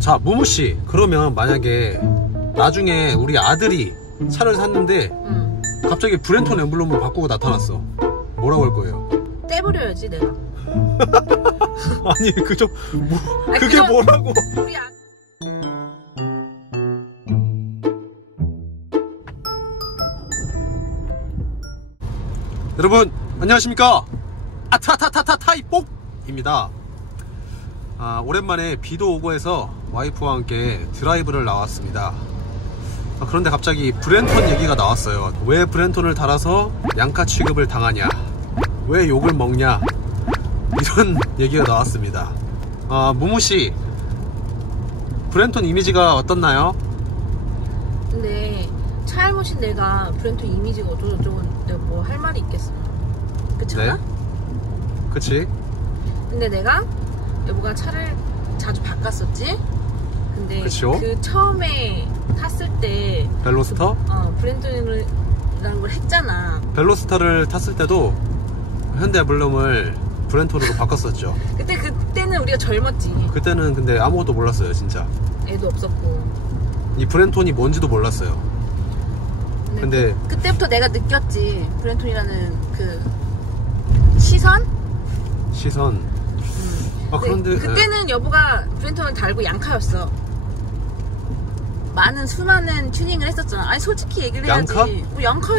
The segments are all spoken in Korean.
자, 무무씨, 그러면 만약에 나중에 우리 아들이 차를 샀는데 갑자기 브렌톤 엠블럼을 바꾸고 나타났어. 뭐라고 할 거예요? 떼버려야지 내가. 아니 그게 그전 뭐라고? 우리 여러분 안녕하십니까? 타이뽁입니다. 오랜만에 비도 오고 해서 와이프와 함께 드라이브를 나왔습니다. 그런데 갑자기 브렌톤 얘기가 나왔어요. 왜 브렌톤을 달아서 양카 취급을 당하냐, 왜 욕을 먹냐, 이런 얘기가 나왔습니다. 무무씨, 브렌톤 이미지가 어떻나요? 근데 차알못인 내가 브렌톤 이미지가 어쩌고저쩌고 내가 뭐 할 말이 있겠어. 그렇잖아? 네? 그치? 근데 내가 여보가 차를 자주 바꿨었지? 근데 그쵸? 그 처음에 탔을 때 벨로스터? 브렌톤이라는 걸 했잖아. 벨로스터를 탔을 때도 현대 엠블럼을 브렌톤으로 바꿨었죠. 그때는 우리가 젊었지. 그때는 근데 아무것도 몰랐어요. 진짜 애도 없었고 이 브렌톤이 뭔지도 몰랐어요. 근데 그때부터 내가 느꼈지. 브렌톤이라는 그 시선? 그런데 그때는 여보가 브렌톤을 달고 양카였어. 많은 수많은 튜닝을 했었잖아. 아니 솔직히 얘기를 해야지. 양카? 양카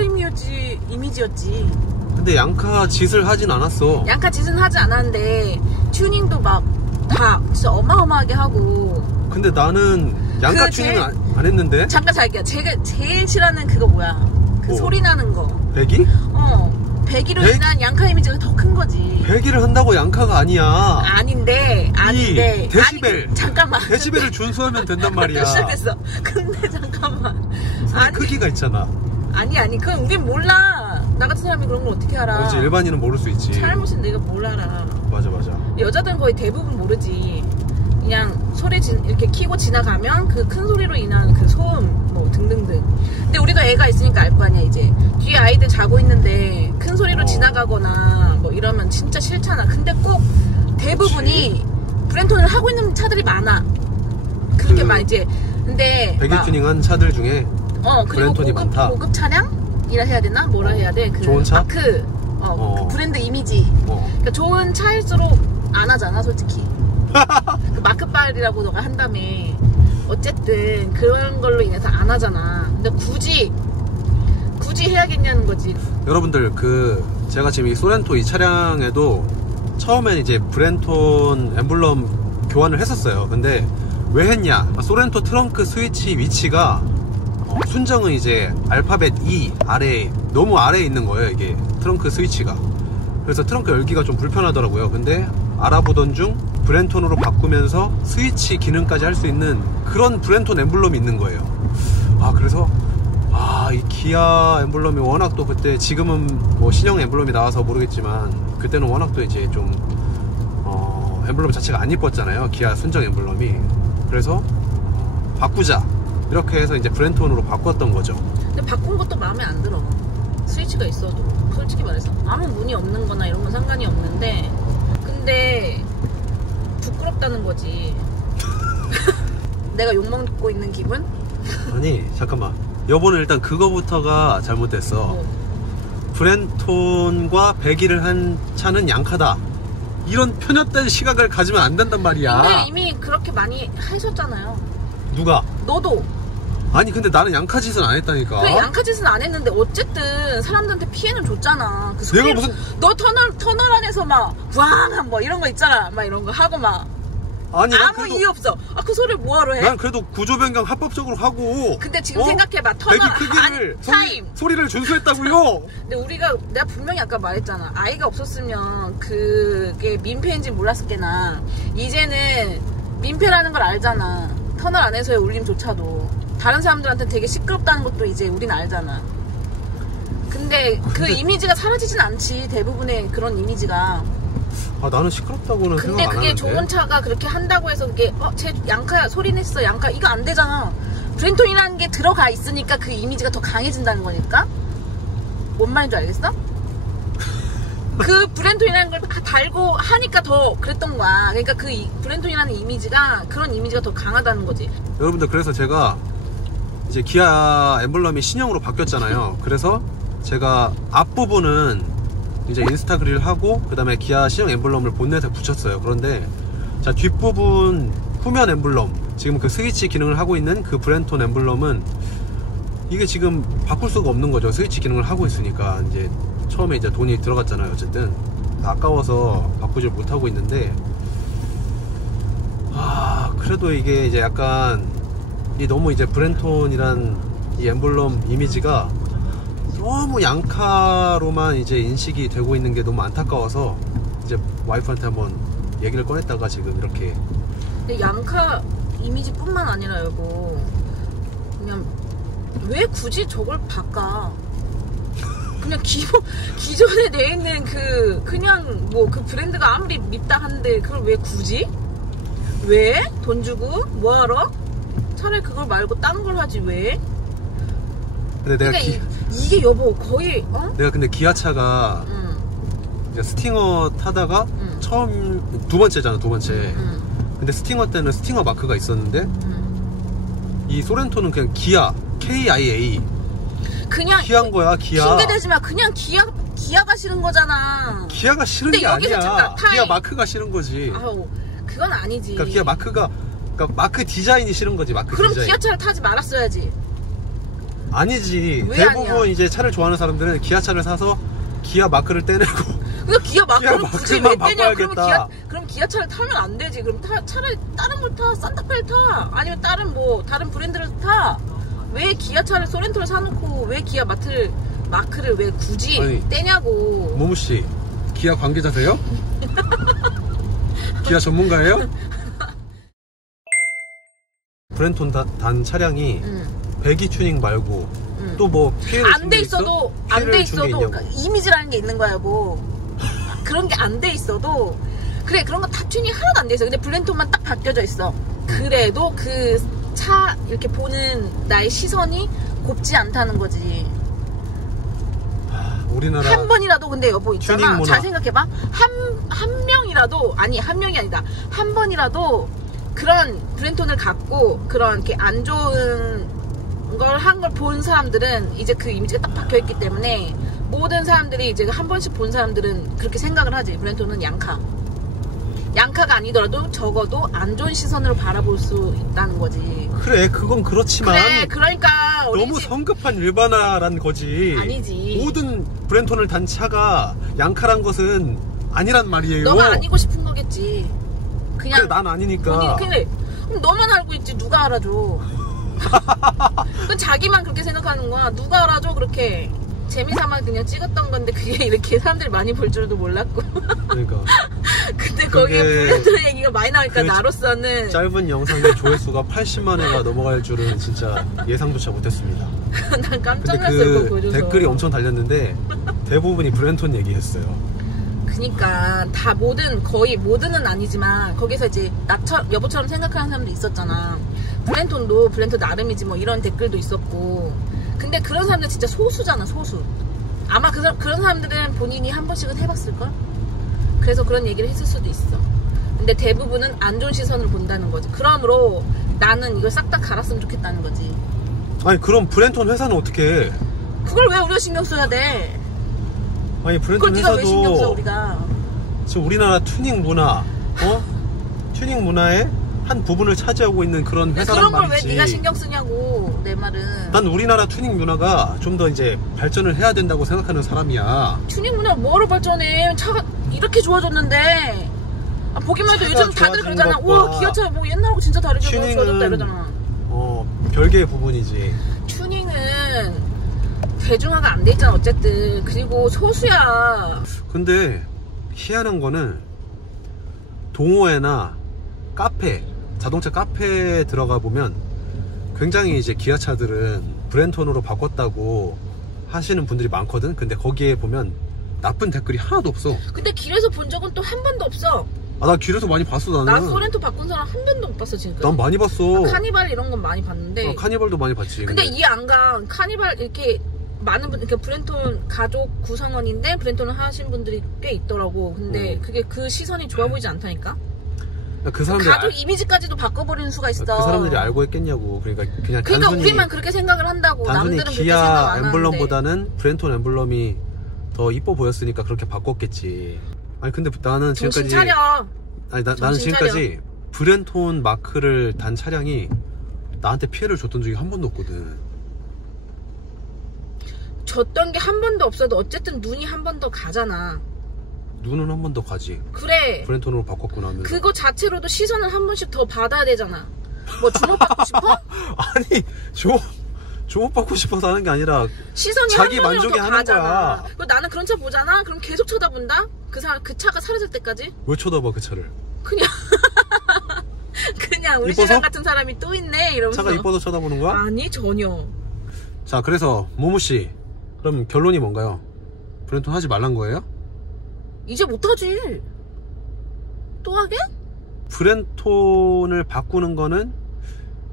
이미지였지. 근데 양카 짓을 하진 않았어. 양카 짓은 하지 않았는데 튜닝도 막 다 진짜 어마어마하게 하고. 근데 나는 양카 튜닝 안 했는데. 잠깐 자기야, 제가 제일 싫어하는 그거 뭐야? 그 소리 나는 거. 배기? 배기로 인한 양카 이미지가 더 큰 거지. 배기를 한다고 양카가 아니야. 아닌데. 데시벨. 아니, 잠깐만. 데시벨을 준수하면 된단 말이야. 시작했어. 근데 잠깐만. 소리 크기가 있잖아. 아니. 그건 우린 몰라. 나 같은 사람이 그런 걸 어떻게 알아? 그렇지, 일반인은 모를 수 있지. 잘못은 내가 뭘 알아. 맞아. 여자들은 거의 대부분 모르지. 그냥 소리 이렇게 키고 지나가면 그 큰 소리로 인한 그 소음 뭐 등등등. 근데 우리도 애가 있으니까 알 거 아니야. 이제 뒤에 아이들 자고 있는데 큰 소리로 지나가거나 뭐 이러면 진짜 싫잖아. 근데 꼭 대부분이 브렌톤을 하고 있는 차들이 많아. 그렇게 많지. 근데 배기 튜닝한 차들 중에 브렌톤이 많다. 고급 차량이라 해야 되나? 뭐라 해야 돼? 그 좋은 차? 마크, 그 브랜드 이미지. 그러니까 좋은 차일수록 안 하잖아, 솔직히. 그 마크빨이라고 너가 한다며. 어쨌든 그런 걸로 인해서 안 하잖아. 근데 굳이 해야겠냐는 거지. 여러분들, 제가 지금 이 소렌토 이 차량에도 처음엔 이제 브렌톤 엠블럼 교환을 했었어요. 근데 왜 했냐? 소렌토 트렁크 스위치 위치가 순정은 이제 알파벳 E 너무 아래에 있는 거예요. 이게 트렁크 스위치가. 그래서 트렁크 열기가 좀 불편하더라고요. 근데 알아보던 중 브렌톤으로 바꾸면서 스위치 기능까지 할 수 있는 그런 브렌톤 엠블럼이 있는 거예요. 그래서 이 기아 엠블럼이 워낙 또 그때, 지금은 뭐 신형 엠블럼이 나와서 모르겠지만 그때는 워낙 또 이제 좀 엠블럼 자체가 안 이뻤잖아요. 기아 순정 엠블럼이. 그래서 바꾸자 이렇게 해서 이제 브렌톤으로 바꿨던 거죠. 근데 바꾼 것도 마음에 안 들어. 스위치가 있어도 솔직히 말해서 아무 문의 없는 거나 이런 건 상관이 없는데, 근데 부끄럽다는 거지. 내가 욕먹고 있는 기분? 아니 잠깐만, 여보는 일단 그거부터가 잘못됐어. 브렌톤과 배기를 한 차는 양카다, 이런 편협된 시각을 가지면 안 된단 말이야. 근데 이미 그렇게 많이 하셨잖아요. 누가? 너도. 아니 근데 나는 양카 짓은 안 했다니까. 그래, 양카 짓은 안 했는데 어쨌든 사람들한테 피해는 줬잖아. 그 소리, 내가 무슨, 너 터널 안에서 막 왕 뭐 이런 거 있잖아. 막 이런 거 하고 막. 아니 아무 이유 없어. 그 소리를 뭐하러 해? 난 그래도 구조 변경 합법적으로 하고. 근데 지금 생각해봐. 배기 크기를, 소리를 준수했다고요. 근데 내가 분명히 아까 말했잖아. 아이가 없었으면 그게 민폐인지 몰랐을게나. 이제는 민폐라는 걸 알잖아. 터널 안에서의 울림조차도. 다른 사람들한테 되게 시끄럽다는 것도 이제 우린 알잖아. 근데 그 이미지가 사라지진 않지. 대부분의 그런 이미지가. 나는 시끄럽다고는 생각 안 근데 하는데. 그게 좋은 차가 그렇게 한다고 해서 그게 쟤 양카 소리 냈어, 양카, 이거 안 되잖아. 브렌톤이라는 게 들어가 있으니까 그 이미지가 더 강해진다는 거니까. 뭔 말인지 알겠어? 그 브렌톤이라는 걸 다 달고 하니까 더 그랬던 거야. 그러니까 그 브렌톤이라는 이미지가 그런 이미지가 더 강하다는 거지. 여러분들 그래서 제가 이제 기아 엠블럼이 신형으로 바뀌었잖아요. 그래서 제가 앞부분은 이제 인스타 그릴 하고 그 다음에 기아 신형 엠블럼을 본넷에 붙였어요. 그런데 자 뒷부분 후면 엠블럼 지금 그 스위치 기능을 하고 있는 그 브렌톤 엠블럼은 이게 지금 바꿀 수가 없는 거죠. 스위치 기능을 하고 있으니까 이제 처음에 이제 돈이 들어갔잖아요. 어쨌든 아까워서 바꾸질 못하고 있는데 그래도 이게 이제 약간 이 너무 이제 브렌톤이란 이 엠블럼 이미지가 너무 양카로만 이제 인식이 되고 있는 게 너무 안타까워서 이제 와이프한테 한번 얘기를 꺼냈다가 지금 이렇게. 근데 양카 이미지뿐만 아니라 여보, 그냥 왜 굳이 저걸 바꿔? 그냥 기존에 내 있는 그냥 뭐 그 브랜드가 아무리 밉다 한데 그걸 왜 굳이? 왜? 돈 주고 뭐하러? 차라리 그걸 말고 딴 걸 하지 왜? 근데 내가 그러니까 이게 여보 거의 내가 근데 기아차가 이제 스팅어 타다가 처음 두 번째잖아. 두 번째. 근데 스팅어 때는 스팅어 마크가 있었는데 이 소렌토는 그냥 기아 KIA 그냥 기아인 거야. 기아. 핑계대지 마. 그냥 기아가 싫은 거잖아. 기아가 싫은 게 아니야. 기아 마크가 싫은 거지. 아우, 그건 아니지. 그러니까 기아 마크가 그러니까 마크 디자인이 싫은 거지. 마크 그럼 디자인. 기아차를 타지 말았어야지. 아니지. 왜 대부분 아니야? 이제 차를 좋아하는 사람들은 기아차를 사서 기아 마크를 떼내고 그 기아 마크를 굳이 왜 떼냐? 그럼 기아차를 타면 안 되지. 그럼 차라리 다른 걸 타. 산타페를 타. 아니면 다른 브랜드를 타. 왜 기아차를 소렌토를 사놓고 왜 기아 마크를 왜 굳이 아니, 떼냐고. 모모씨 기아 관계자세요? 기아 전문가예요? 브렌톤 단 차량이 배기 튜닝 말고 또 뭐 피해를 안 돼 있어도 그러니까 이미지라는 게 있는 거야 뭐. 그런 게 안 돼 있어도 그래 그런 거 다 튜닝 하나도 안 돼 있어. 근데 브렌톤만 딱 바뀌어져 있어. 그래도 그 차 이렇게 보는 나의 시선이 곱지 않다는 거지. 우리나라 한 번이라도 근데 여보 있잖아. 잘 생각해봐. 한 명이라도 한 명이 아니다. 한 번이라도 그런 브렌톤을 갖고 그런 이렇게 안 좋은 걸 한 걸 본 사람들은 이제 그 이미지가 딱 박혀 있기 때문에 모든 사람들이 이제 한 번씩 본 사람들은 그렇게 생각을 하지. 브렌톤은 양카가 아니더라도 적어도 안 좋은 시선으로 바라볼 수 있다는 거지. 그래 그건 그렇지만 그래 그러니까 너무 성급한 일반화란 거지. 아니지. 모든 브렌톤을 단 차가 양카란 것은 아니란 말이에요. 너가 아니고 싶은 거겠지. 그냥 그래 난 아니니까. 그래 그럼 너만 알고 있지 누가 알아줘. 그건 자기만 그렇게 생각하는 거야. 누가 알아줘. 그렇게 재미삼아 그냥 찍었던 건데 그게 이렇게 사람들이 많이 볼 줄도 몰랐고. 그러니까 근데 거기에 브랜드 얘기가 많이 나오니까 나로서는 짧은 영상의 조회수가 80만 회가 넘어갈 줄은 진짜 예상조차 못했습니다. 난 깜짝 근데 놀랐어. 이거 그 보여줘서. 댓글이 엄청 달렸는데 대부분이 브렌톤 얘기했어요. 그니까 다 거의 모든은 아니지만 거기서 이제 여보처럼 생각하는 사람도 있었잖아. 브렌톤도 브렌톤 나름이지 뭐 이런 댓글도 있었고. 근데 그런 사람들 진짜 소수잖아. 소수. 아마 그런 사람들은 본인이 한 번씩은 해봤을걸? 그래서 그런 얘기를 했을 수도 있어. 근데 대부분은 안 좋은 시선을 본다는 거지. 그러므로 나는 이걸 싹 다 갈았으면 좋겠다는 거지. 아니 그럼 브렌톤 회사는 어떻게 해? 그걸 왜 우리가 신경 써야 돼? 아니 그걸 브렌톤 네가 왜 신경 써 회사도 우리가? 지금 우리나라 튜닝 문화 튜닝 문화의 한 부분을 차지하고 있는 그런 회사란 그런 걸 말이지. 왜 네가 신경 쓰냐고. 내 말은. 난 우리나라 튜닝 문화가 좀 더 이제 발전을 해야 된다고 생각하는 사람이야. 튜닝 문화 뭐하러 발전해? 차가 이렇게 좋아졌는데. 보기만 해도 요즘 다들 그러잖아. 와 기아차 뭐 옛날하고 진짜 다르게 좋아졌다 이러잖아. 별개의 부분이지. 튜닝은 대중화가 안 돼 있잖아 어쨌든. 그리고 소수야. 근데 희한한 거는 동호회나 카페, 자동차 카페에 들어가 보면 굉장히 이제 기아차들은 브렌톤으로 바꿨다고 하시는 분들이 많거든. 근데 거기에 보면 나쁜 댓글이 하나도 없어. 근데 길에서 본 적은 또 한 번도 없어. 나 길에서 많이 봤어. 나는. 나 소렌토 바꾼 사람 한 번도 못 봤어 지금까지. 난 많이 봤어. 카니발 이런 건 많이 봤는데. 카니발도 많이 봤지. 근데 이해 안 가. 카니발 이렇게 많은 분, 그러니까 브렌톤 가족 구성원인데 브렌톤을 하신 분들이 꽤 있더라고. 근데 그게 그 시선이 좋아 보이지 않다니까. 그 사람들이 가족 이미지까지도 바꿔버리는 수가 있어. 그 사람들이 알고 했겠냐고. 그러니까 단순히 우리만 그렇게 생각을 한다고. 단순히 남들은 그렇게 생각 안 기아 하는데. 엠블럼보다는 브렌톤 엠블럼이 더 이뻐 보였으니까 그렇게 바꿨겠지. 아니 근데 나는 정신 지금까지 차려. 나는 정신 지금까지 브렌톤 마크를 단 차량이 나한테 피해를 줬던 적이 한 번도 없거든. 줬던 게 한 번도 없어도 어쨌든 눈이 한 번 더 가잖아. 눈은 한 번 더 가지. 그래. 브렌톤으로 바꿨고 나면. 그거 자체로도 시선을 한 번씩 더 받아야 되잖아. 뭐 주목받고 싶어? 아니 주목받고 싶어서 하는 게 아니라 시선이 자기 한 번으로 만족이 더 하는 가잖아. 거야. 그리고 나는 그런 차 보잖아. 그럼 계속 쳐다본다. 그 차가 사라질 때까지. 왜 쳐다봐 그 차를? 그냥 우리 이뻐서? 신랑 같은 사람이 또 있네 이러면서. 차가 이뻐서 쳐다보는 거야? 아니 전혀. 자 그래서 모모씨 그럼 결론이 뭔가요? 브렌톤 하지 말란 거예요? 이제 못하지. 또 하게? 브렌톤을 바꾸는 거는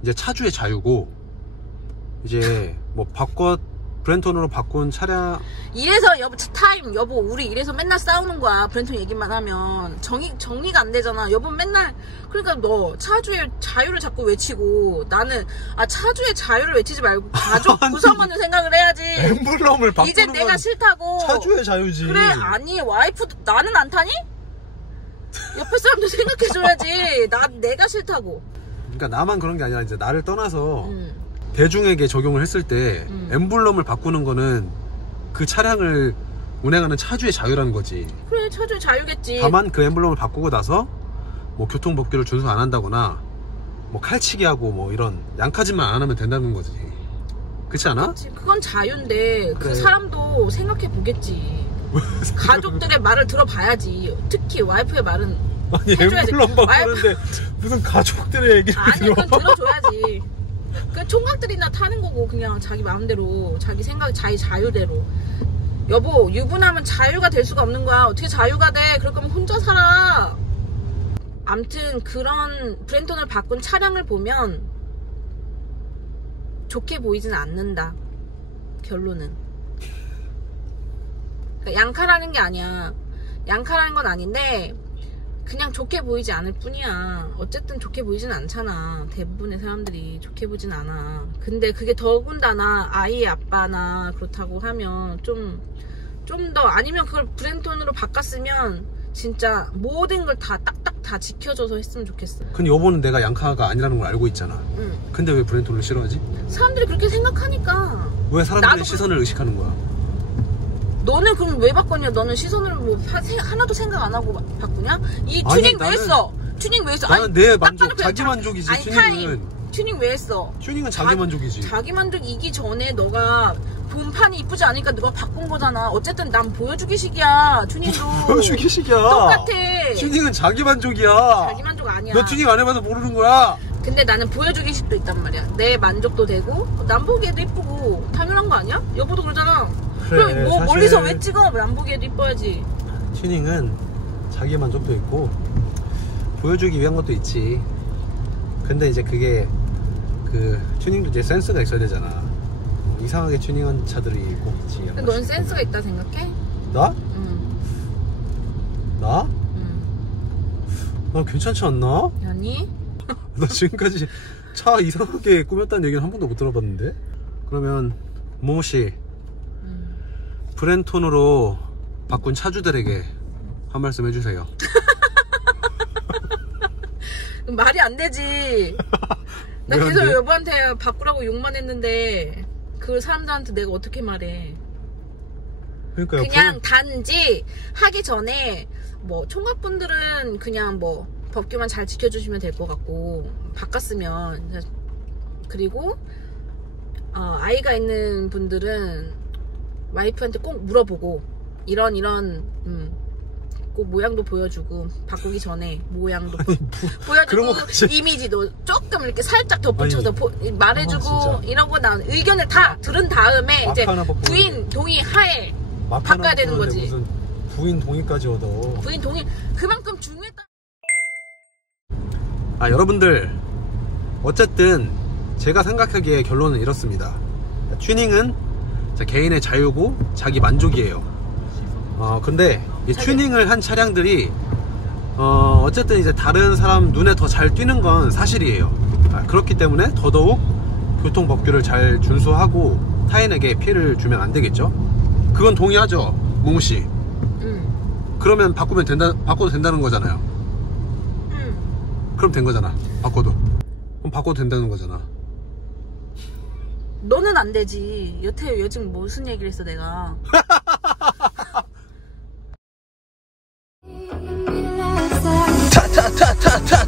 이제 차주의 자유고, 이제 뭐 브렌톤으로 바꾼 차량. 이래서 여보 우리 이래서 맨날 싸우는 거야. 브렌톤 얘기만 하면 정리가 안 되잖아. 여보 맨날 그러니까 너 차주의 자유를 자꾸 외치고, 나는 차주의 자유를 외치지 말고 가족 구성원을 생각을 해야지. 엠블럼을 바꾸는 이제 내가 건 싫다고. 차주의 자유지. 그래 아니 와이프도 나는 안 타니? 옆에 사람도 생각해줘야지. 내가 싫다고. 그러니까 나만 그런 게 아니라 이제 나를 떠나서 대중에게 적용을 했을 때 엠블럼을 바꾸는 거는 그 차량을 운행하는 차주의 자유라는 거지. 그래 차주의 자유겠지. 다만 그 엠블럼을 바꾸고 나서 뭐 교통법규를 준수 안 한다거나 뭐 칼치기 하고 뭐 이런 양카짓만 안 하면 된다는 거지. 그렇지 않아? 그건 자유인데 그래. 그 사람도 생각해 보겠지. 가족들의 말을 들어봐야지. 특히 와이프의 말은 아니 해줘야지. 엠블럼 바꾸는데 무슨 가족들의 얘기를 아니 들어. 그건 들어줘야지. 그 총각들이나 타는 거고 그냥 자기 마음대로 자기 생각 자기 자유대로. 여보 유부남은 자유가 될 수가 없는 거야. 어떻게 자유가 돼? 그럴 거면 혼자 살아. 암튼 그런 브렌톤을 바꾼 차량을 보면 좋게 보이진 않는다. 결론은. 그러니까 양카라는 게 아니야. 양카라는 건 아닌데 그냥 좋게 보이지 않을 뿐이야. 어쨌든 좋게 보이진 않잖아. 대부분의 사람들이 좋게 보진 않아. 근데 그게 더군다나 아이의 아빠나 그렇다고 하면 좀 더 아니면 그걸 브렌톤으로 바꿨으면 진짜 모든 걸 다 딱딱 다 지켜줘서 했으면 좋겠어. 근데 여보는 내가 양카가 아니라는 걸 알고 있잖아. 응. 근데 왜 브렌톤을 싫어하지? 사람들이 그렇게 생각하니까. 왜 사람들의 나도 시선을 의식하는 거야? 너는 그럼 왜 바꿨냐? 너는 시선을 뭐 하나도 생각 안 하고 바꾸냐? 이 아니, 튜닝 왜 나는- 했어? 튜닝 왜 했어? 나는 내 딱 만족, 봐도 그냥 자기 만족이지. 아니 튜닝 왜 했어? 튜닝은 자기 만족이지. 자기 만족이기 전에 너가 본판이 이쁘지 않으니까 너가 바꾼 거잖아. 어쨌든 난 보여주기식이야. 튜닝도. 보여주기식이야. 똑같아. 튜닝은 자기 만족이야. 자기 만족 아니야. 너 튜닝 안 해봐서 모르는 거야. 근데 나는 보여주기식도 있단 말이야. 내 만족도 되고 남 보기에도 이쁘고 당연한 거 아니야? 여보도 그러잖아. 그래, 그럼 뭐 사실- 멀리서 왜 찍어? 남 보기에도 이뻐야지. 튜닝은 자기 만족도 있고 보여주기 위한 것도 있지. 근데 이제 그게 그 튜닝도 이제 센스가 있어야 되잖아. 이상하게 튜닝한 차들이 꼭 있지. 근데 넌 센스가 있다 생각해? 나? 응. 나? 응. 나 괜찮지 않나? 아니? 나 지금까지 차 이상하게 꾸몄다는 얘기는 한 번도 못 들어봤는데. 그러면 모모씨 브렌톤으로 바꾼 차주들에게 한 말씀 해주세요. 말이 안 되지. 나 왜 안 계속 돼? 여보한테 바꾸라고 욕만 했는데 그 사람들한테 내가 어떻게 말해. 그러니까요. 그냥 단지 하기 전에 뭐 총각분들은 그냥 뭐 법규만 잘 지켜주시면 될 것 같고, 바꿨으면. 그리고 아이가 있는 분들은 와이프한테 꼭 물어보고 이런 꼭 모양도 보여주고, 바꾸기 전에 모양도 그런 보여주고 거까지. 이미지도 조금 이렇게 살짝 덧붙여서 아니, 말해주고 진짜. 이러고 난 의견을 다 들은 다음에 이제 하나 바꾸는데. 부인 동의 하에 바꿔야 되는 거지. 무슨 부인 동의까지 얻어. 부인 동의 그만큼 중요했다. 여러분들 어쨌든 제가 생각하기에 결론은 이렇습니다. 튜닝은 개인의 자유고 자기 만족이에요. 근데 이 튜닝을 한 차량들이 어쨌든 이제 다른 사람 눈에 더 잘 띄는 건 사실이에요. 그렇기 때문에 더더욱 교통법규를 잘 준수하고 타인에게 피해를 주면 안 되겠죠. 그건 동의하죠, 몽우씨? 그러면 바꿔도 된다는 거잖아요. 그럼 된 거잖아. 그럼 바꿔도 된다는 거잖아. 너는 안 되지. 여태 요즘 무슨 얘기를 했어 내가. 타타타타타